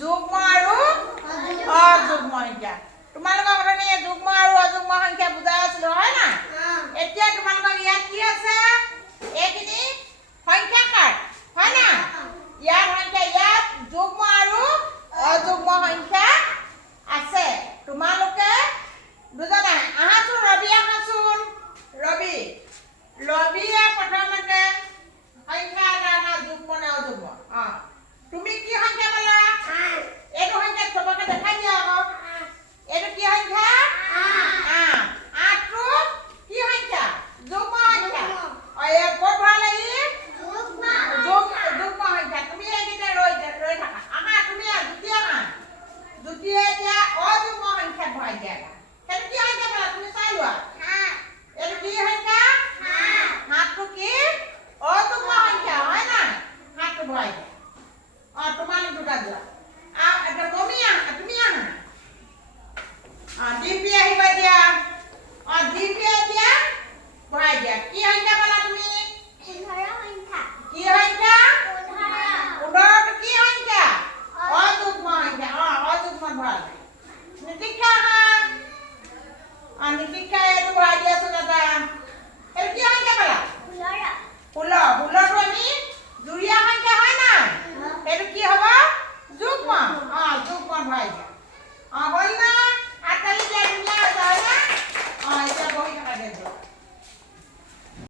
যুগ্ম আৰু অযুগ্ম সংখ্যা তোমালোকক অথনি যুগ্ম আৰু অযুগ্ম সংখ্যা বুজাই আছিলো হয় না এতিয়া তোমালোকক ইয়াত কি আছে এইখিনি সংখ্যা কাৰ হয় না ইয়াৰ সংখ্যা